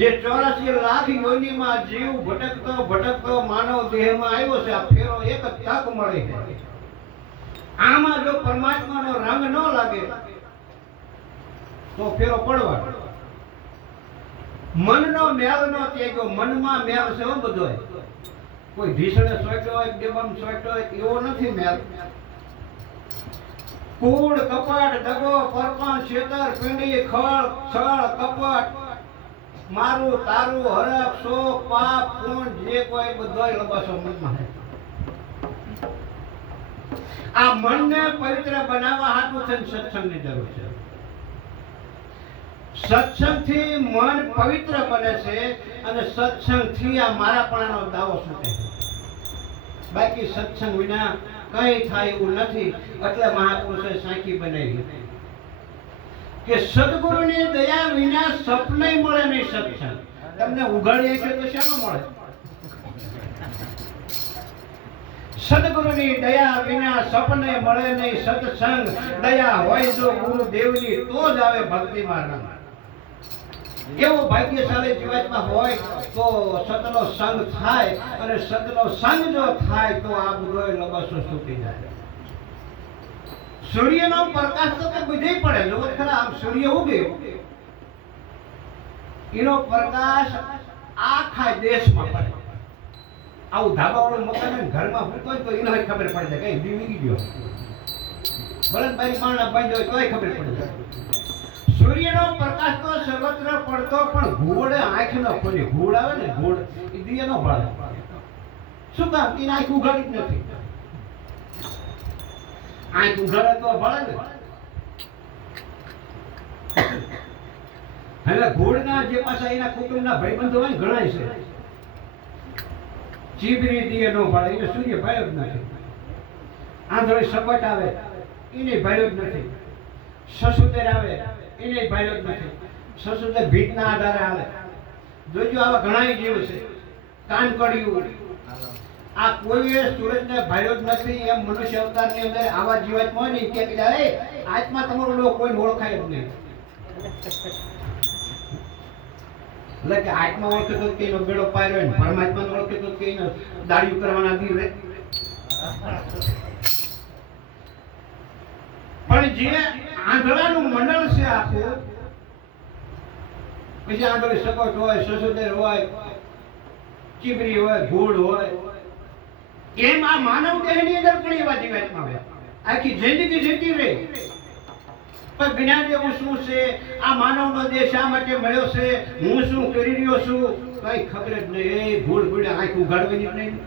જે ચોરાસી લાખ યોનીમાં જીવ ભટકતો ભટકતો માનવ દેહમાં આવ્યો છે, આ ફેરો એક જ તક મળે છે. આમાં જો પરમાત્માનો રંગ ન લાગે, તો ફેરો પડવા મનનો મેળ નો ત્યાગો મનમાં મેળ છે બધો. કોઈ ભીષણે સોટ્યો હોય ડેબમ સોટ્યો હોય, એવો નથી મેળ કૂડ કપાટ દગો પરપણ શેતર, પિંડી, ખળ, છળ કપટ મારું તારું હરખ, શોક, પાપ પૂણ જે કોઈ બધો લબાસો મનમાં આ મનને પવિત્ર બનાવવા હાટું થઈને સત્સંગની જરૂર છે. સત્સંગથી મન પવિત્ર બને છે અને સત્સંગથી આ મારાપણાનો દાવો છૂટે બાકી સત્સંગ વિના કઈ થાય એવું નથી. એટલે મહાપુરુષે સાંકી બનાવી. કે સદગુરુની દયા વિના સપને મળે નહીં સત્સંગ. તમને ઉઘાડીએ છે તો શાનો મળે. સદગુરુની દયા વિના સપને મળે નહીં સત્સંગ. દયા હોય તો ગુરુદેવની તો જ આવે ભક્તિમાં રંગ એવો ભાગ્યશાળી જીવાતમાં હોય તો સતનો સંગ થાય અને સતનો સંગ જો થાય તો આ બધો લબસો છૂટી જાય. સૂર્યનો પ્રકાશ તો કે બધે પડે. જો ખરા, આમ સૂર્ય ઉગે. એનો પ્રકાશ આખા દેશમાં પડે. આવું ધાબાવાળું મકાન ઘરમાં ફૂટતો હોય તો એનો ખબર પડે છે કઈ દીવી ગયો બારી માણા બંધ હોય તોય ખબર પડે છે સૂર્યનો પ્રકાશ તો સર્વત્ર પડતો, પણ ઘોડ આંખ ન ખોલી. ઘોડ આવે ને ઘોડ એ દિયે ન શું કામ? એની આંખ ઉઘાડી જ નથી. આંખ ઉઘાડે તો ભળે ને. હવે ઘોડના જે પાછા એના કુટુંબના ભાઈબંધો હોય ઘણા છે. ચીબરી દીએ નો ભળે, એને સૂર્ય ભયો જ નથી. આંધળી સપટ આવે, એને ભયો જ નથી. સસુદેર આવે, એને ભયો જ નથી. સસુદેર ભીતના આધારે આવે. જોજો આવા ઘણા જીવ છે. કાન કડિયું આ કોઈએ સૂરજને ભર્યો જ નથી, એમ મનુષ્ય અવતારની અંદર આવા જીવાત્મા હોય ને કે કીધા, એ, આત્મા તમારો લોકો કોઈ ઓળખાય જ નહીં. એટલે કે આત્મા ઓળખે તો કે બેડો પાડ્યો ને પરમાત્મા ઓળખે તો કે દાડિયું કરવાના દી રહે પણ જે આંધળાનું મંડળ છે આખું, પછી આંધળી સપોટ હોય સસુદેર હોય, ચીબરી હોય ઘોડ હોય એમ આ માનવ દેહની અંદર પણ એવા જીવાત્મા આવ્યા આખી જિંદગી જીતી રહી. પણ જ્ઞાન એવું શું છે? આ માનવનો દેહ શા માટે મળ્યો છે? હું શું કરી રહ્યો છું? કઈ ખબર જ નહીં. એ ભૂલ ભૂલ આંખ ઉઘાડવાની નહીં.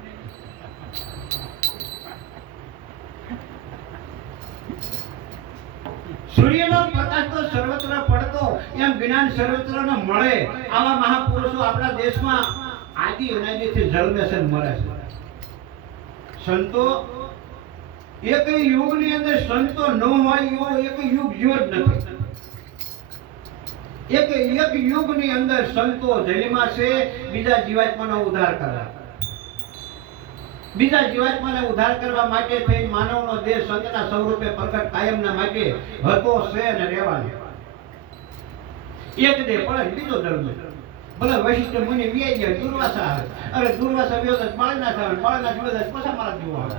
સૂર્યનો પ્રકાશ તો સર્વત્ર પડતો, એમ જ્ઞાન સર્વત્ર મળે. આવા મહાપુરુષો આપણા દેશમાં આદિ અનાદિથી જન્મે છે મળે છે. સંતો એક યુગની અંદર સંતો ન હોય, એવો એક યુગ જીવ જ નથી. એક એક યુગની અંદર સંતો જલીમાં છે, બીજા જીવાત્માનો ઉદ્ધાર કરવા. બીજા જીવાત્માને ઉદ્ધાર કરવા માટે થઈ માનવનો દેહ સંતના સ્વરૂપે પ્રગટ કાયમના માટે હતો, છે અને રહેવાનો. એક દેહ પણ બીજો ધર્મ ભલે વૈશિષ્ટ મુનિ વ્યાઈ ગયા દુર્વાસા આવે. અરે દુર્વાસા વ્યો તો બાળના થાય બાળના જોડે તો પાછા મારા જેવો આવે.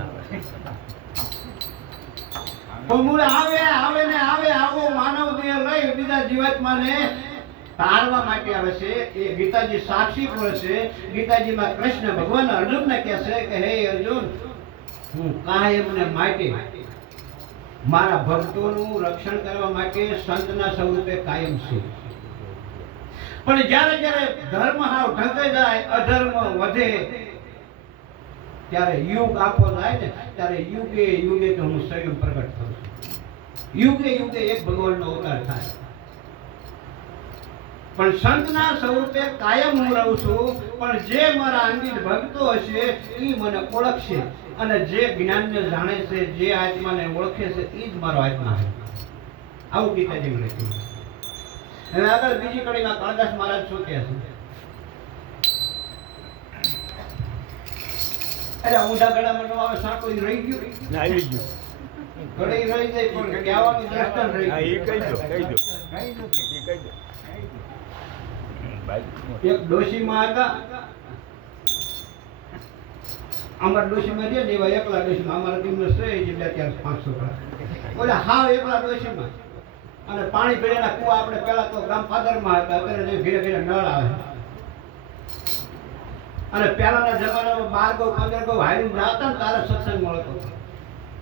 મૂળ આવે આવે ને આવે, આવો માનવ દેહ લઈ બીજા જીવાત્માને તારવા માટે આવે છે. એ ગીતાજી સાક્ષી પણ છે. ગીતાજીમાં કૃષ્ણ ભગવાન અર્જુનને કહે છે કે, હે અર્જુન, હું કાયમને માટે મારા ભક્તોનું રક્ષણ કરવા માટે સંતના સ્વરૂપે કાયમ છું. પણ જ્યારે જ્યારે ધર્મ હાવ ઢંકે જાય, અધર્મ વધે, ત્યારે યુગ આખો થાય ને, ત્યારે યુગે યુગે તો હું સ્વયં પ્રગટ થઉં છું. યુગે યુગે એક ભગવાનનો અવતાર થાય. પણ સંતના સ્વરૂપે કાયમ હું રહું છું, પણ જે મારા અંગીત ભક્તો હશે એ મને ઓળખશે. અને જે જ્ઞાનને જાણે છે, જે આત્માને ઓળખે છે એ જ મારો આત્મા છે આવું ગીતાજી લખ્યું. હવે આગળ બીજી કડીમાં કાળદાસ મહારાજ શું કહે છે? અરે ઊંધા ગળામાં નો આવે સાંકળું રહી ગયું. આવી ગયું. ઘડી રહી જાય પણ કહેવાનું દ્રષ્ટાંત રહી હા એ કહી દો કહી દો. કહી દો કે. કહી દો. એક ડોશીમાં હતા. અમારા ડોશીમાં છે ને એવા એકલા ડોશીમાં. અમારા ટીમનો છે જેટલા ત્યાં પાંચસો બોલે ઓલા હાવ એકલા ડોશીમાં. અને પાણી પીવાના કુવા આપણે પહેલા તો ગ્રામ ફાધરમાં હતા, અત્યારે ધીરે ધીરે નળ આવે. અને પહેલાના જમાનામાં બાર ગૌ પંદર ગૌ હારીને જતા ને તારે સત્સંગ મળતો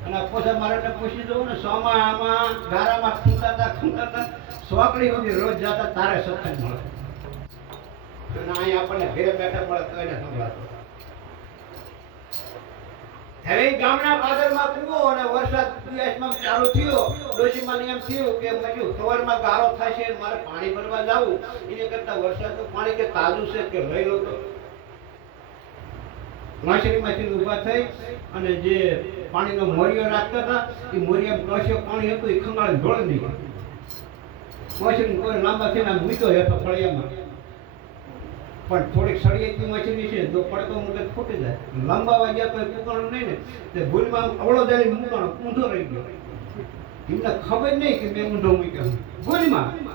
અને પોસા મારે પૂછી દઉં ને સોમામાં, ગારામાં ખૂંતા હતા ખૂંતા હતા સોકડી સુધી રોજ જતા તારે સત્સંગ મળતો અને અહીં આપણને ઘેરે બેઠા મળે તો એને સંભળાતો. હવે ગામના પાદરમાં કૂવો અને વરસાદ દિવસમાં ચાલુ થયો. ડોશીમાં એમ થયું કે મજુ સવારમાં ગારો થશે મારે પાણી ભરવા જવું. એને કરતા વરસાદનું પાણી કે તાજું છે કે લઈ લો તો માછલીમાંથી ઊભા થઈ અને જે પાણીનો મોરિયો રાખતા હતા, એ મોરિયામાં કશો પાણી હતું, એ ખંગાળ ઢોળી દીધું માછલી કોઈ લાંબા થઈને મૂક્યો હેઠો ફળિયામાં પણ થોડીક સળિયેથી મચેલી છે તો પડતો મુદત ફૂટી જાય. લંબાવા ગયા તો કુકણું નહીં ને. તે ભૂલમાં અવળો જાય મૂકણો ઊંધો રહી ગયો. એમને ખબર નહીં કે મેં ઊંધો મૂક્યો. ભૂલમાં.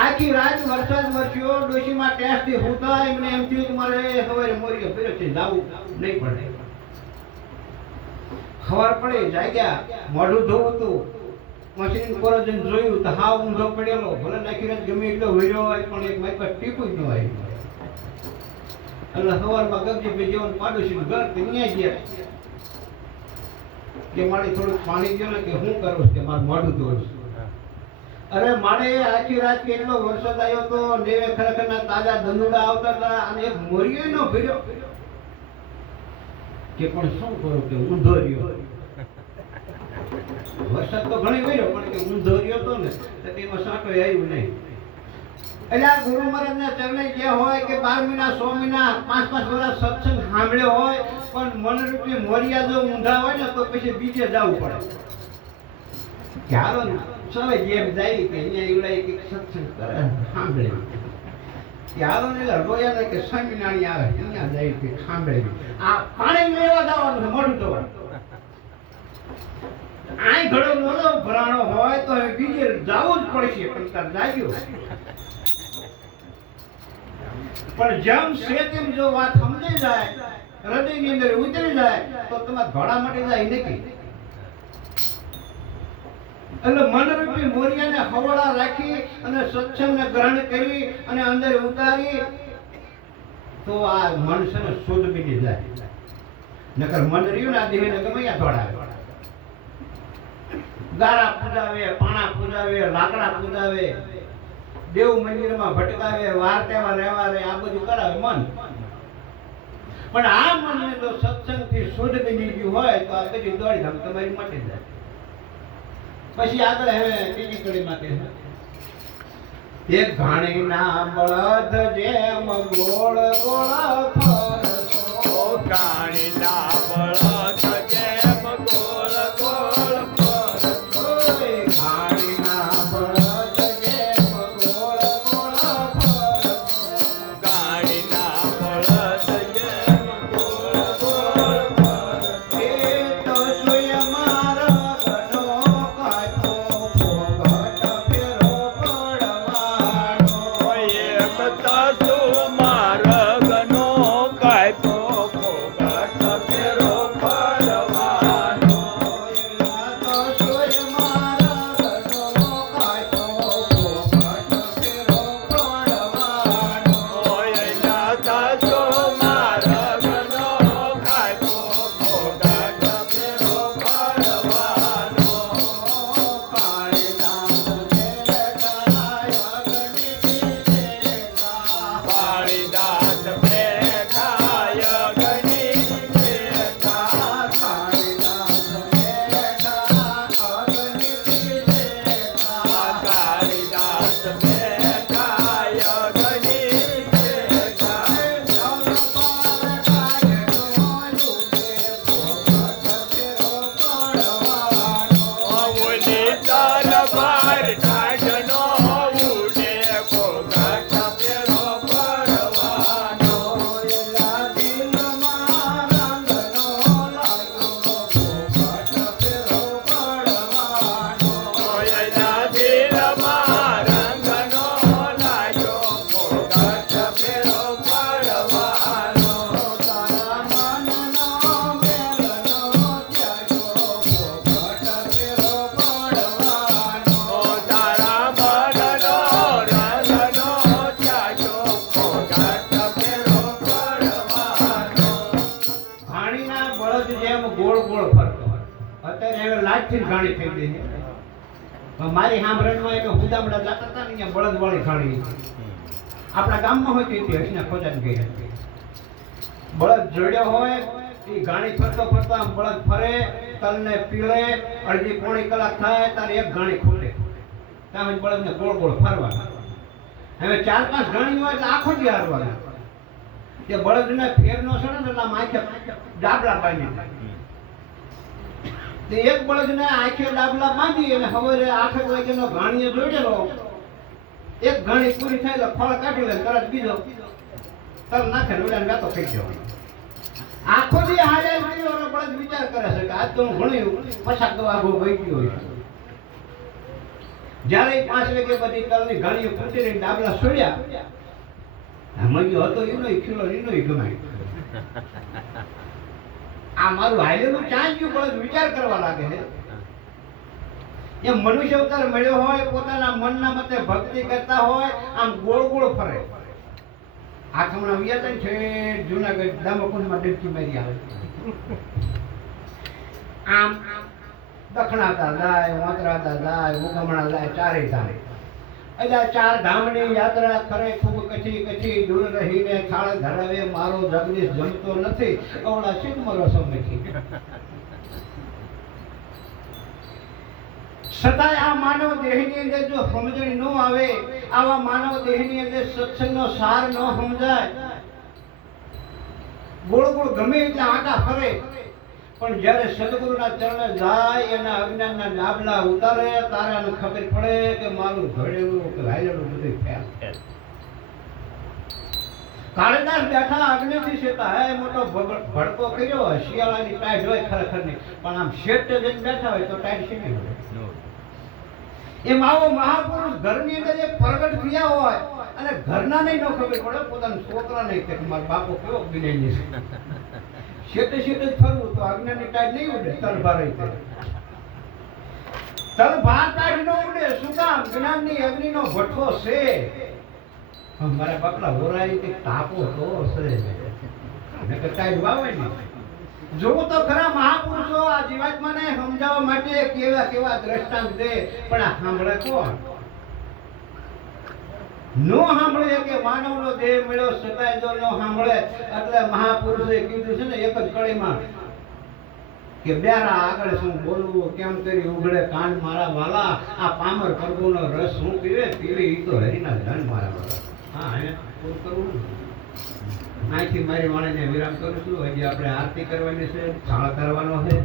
આખી રાત વરસાદ વરસ્યો, ડોશીમાં ટેસ્ટથી હોતા, એમને એમ થયું મારે સવારે મોરીઓ ફેરો છે જાવું નહીં પડે. ખબર પડે, જાગ્યા. મોઢું ધોવું હતું. મશીન પર જોયું તો હા ઊંધો પડેલો. ભલે નાખી રાત ગમે એટલો વૈરો હોય, પણ એક મારી પાસે ટીપું જ ન હોય. એટલે સવારમાં ગગજી ભાઈ જેવું પાડોશી ઘર ત્યાં ગયા. કે મારે થોડુંક પાણી દો ને કે હું કરું કે મારું મોઢું ધોવું અરે મારે આખી રાત કેટલો વરસાદ આવ્યો તો ને ખરેખરના તાજા ધંધુડા આવતા હતા અને એક મોરિયો નો ભર્યો કે પણ શું કરું કે ઊંધો રહ્યો. વરસાદ તો ઘણી વર્યો પણ કે હું ધોર્યો હતો ને, તો તેમાં સાંટો આવ્યું નહીં. એટલે આ ગુરુ મહારાજના ચરણે જે હોય કે બાર મહિના, સો મહિના, પાંચ પાંચ વર્ષ સત્સંગ સાંભળ્યો હોય, પણ મનરૂપી મોરિયા જો ઊંધા હોય ને, તો પછી બીજે જવું પડે. ચાલો સવે જેમ જાય કે અહીંયા એવડાય કે સત્સંગ કરે, સાંભળે. ચાલો ને ને કે સ્વામિનારાયણ આવે, અહીંયા જાય કે સાંભળે. આ પાણી લેવા જવાનું મોઢું ધોવાનું. આય ઘડો નોનો ભરાણો હોય તો બીજે જવું જ પડશે, પણ તાર જાગ્યો. પણ જેમ છે તેમ જો વાત સમજી જાય, હૃદયની અંદર ઉતરી જાય, તો તમારે ઘોડા માટે જાય નહીં એટલે મનરૂપી મોરિયાને હવળા રાખી અને સત્સંગને ગ્રહણ કરી અને અંદર ઉતારી, તો આ મન ને શુદ્ધ બીજી જાય. નકર મન રહ્યું ને આ દેહને ગમે ત્યાં ગારા પૂજાવે, પાણા પૂજાવે, લાકડા પૂજાવે, દેવ મંદિરમાં ભટકાવે, વાર તહેવાર રહેવા રે આ બધું કરાવે મન. પણ આ મનને જો સત્સંગથી શુદ્ધ બની ગયું હોય તો આ બધી દોડી ધામ તમારી મટી જાય. પછી આગળ હવે બીજી કડી માટે એક ઘાણીના બળદ જેમ ગોળ ગોળ ફરતો ના બળદ ઘાણી થઈ ગઈ. મારી સાંભળણમાં એને હુદામડા જાતા હતા ને અહીંયા બળદવાળી ઘાણી આપણા ગામમાં હોય તો એ હસીને ખોજાને ગઈ હતી. બળદ જોડ્યો હોય, એ ગાણી ફરતો ફરતો આમ બળદ ફરે, તલને પીળે, અડધી પોણી કલાક થાય, તારે એક ગાણી ખોલે ત્યાં બળદને ગોળ ગોળ ફરવાના. હવે ચાર પાંચ ગાણી હોય એટલે આખો જ હારવાના તે બળદને ફેર નો સડે ને એટલે આમ આંખે ડાબડા બાંધી. તે એક બળદને આંખે ડાબલા બાંધી અને હવે આખે વાગ્યાનો ઘાણીએ જોડેલો એક ઘાણી પૂરી થાય એટલે ફળ કાઢી લે તરત બીજો, તર નાખે ને ઓલાને ગાતો ખાઈ જવાનો. આખો દી હાલે ગયો અને બળદ વિચાર કરે છે કે આજ તો હું ભણ્યું પછાક તો આગો વહી ગયો જ્યારે પાંચ વાગે બધી તલની ઘાણીઓ ફૂટી રહીને ડાબલા છોડ્યા મગ્યો હતો એનો ખીલો એનો ગમાય. આ મારું હાલેલું ચાંચ ગયું? પણ વિચાર કરવા લાગે છે. એ મનુષ્ય અવતાર મળ્યો હોય, પોતાના મનના મતે ભક્તિ કરતા હોય, આમ ગોળ ગોળ ફરે. આઠમણા વ્યા હતા છે જુનાગઢ દામકુંડમાં ડેટકી મારી આવે. આમ દખણાતા જાય વાંતરાતા જાય ઉગમણા જાય ચારે ધારે એટલે ચાર ધામની યાત્રા કરે, ખૂબ કચી કચી દૂર રહીને થાળ ધરાવે, મારો જગદીશ જમતો નથી. અવળા શીત મરો સમજી છતાંય આ માનવ દેહની અંદર જો સમજણ ન આવે, આવા માનવ દેહની અંદર સત્સંગનો સાર ન સમજાય. ગોળ ગોળ ગમે એટલે આટા ફરે. પણ જ્યારે સદગુરુના ચરણે જાય એના અજ્ઞાનના ડાબલા ઉતારે તારે આને ખબર પડે કે મારું ઘડેલું કે રાયડું બધું ફેલ કાળીદાસ બેઠા અગ્નિથી શેતા. હે મોટો ભડકો કર્યો શિયાળાની ટાઈટ હોય ખરેખર નહીં પણ આમ શેઠ જઈને બેઠા હોય તો ટાઈટ શેની હોય? એમ આવો મહાપુરુષ ઘરની અંદર એક પ્રગટ ક્રિયા હોય અને ઘરના નહીં ન ખબર પડે પોતાના છોકરા નહીં કે મારો બાપો કયો વિનય છે. શેઠે જ ફરવું તો આજ્ઞાની ટાઈટ નહીં ઉડે તલભાર રીતે તલભાર ટાઈટ ન ઉડે, શું કામ? જ્ઞાનની અગ્નિનો ભઠ્ઠો છે. મારા બાપલા હોરાઈ કે તાપો તો છે નકર ટાઈટ વાવે નહીં. જોવું તો ખરા મહાપુરુષો આ જીવાત્માને સમજાવવા માટે કેવા કેવા દ્રષ્ટાંત દે, પણ આ સાંભળે કોણ? નો સાંભળે કે માનવનો દેહ મળ્યો છતાંય જો નો સાંભળે. એટલે મહાપુરુષે કીધું છે ને, એક જ કડીમાં કે બેરા આગળ શું બોલવું, કેમ કરી ઉઘડે કાન મારા વાલા? આ પામર પ્રભુનો રસ હું પીવે, પીવી ઈ તો હરિના ધન મારા વાલા. હા અહીંયા કરવું. અહીંથી મારી વાણીને વિરામ કરું છું. હજી આપણે આરતી કરવાની છે છાળ કરવાનો છે.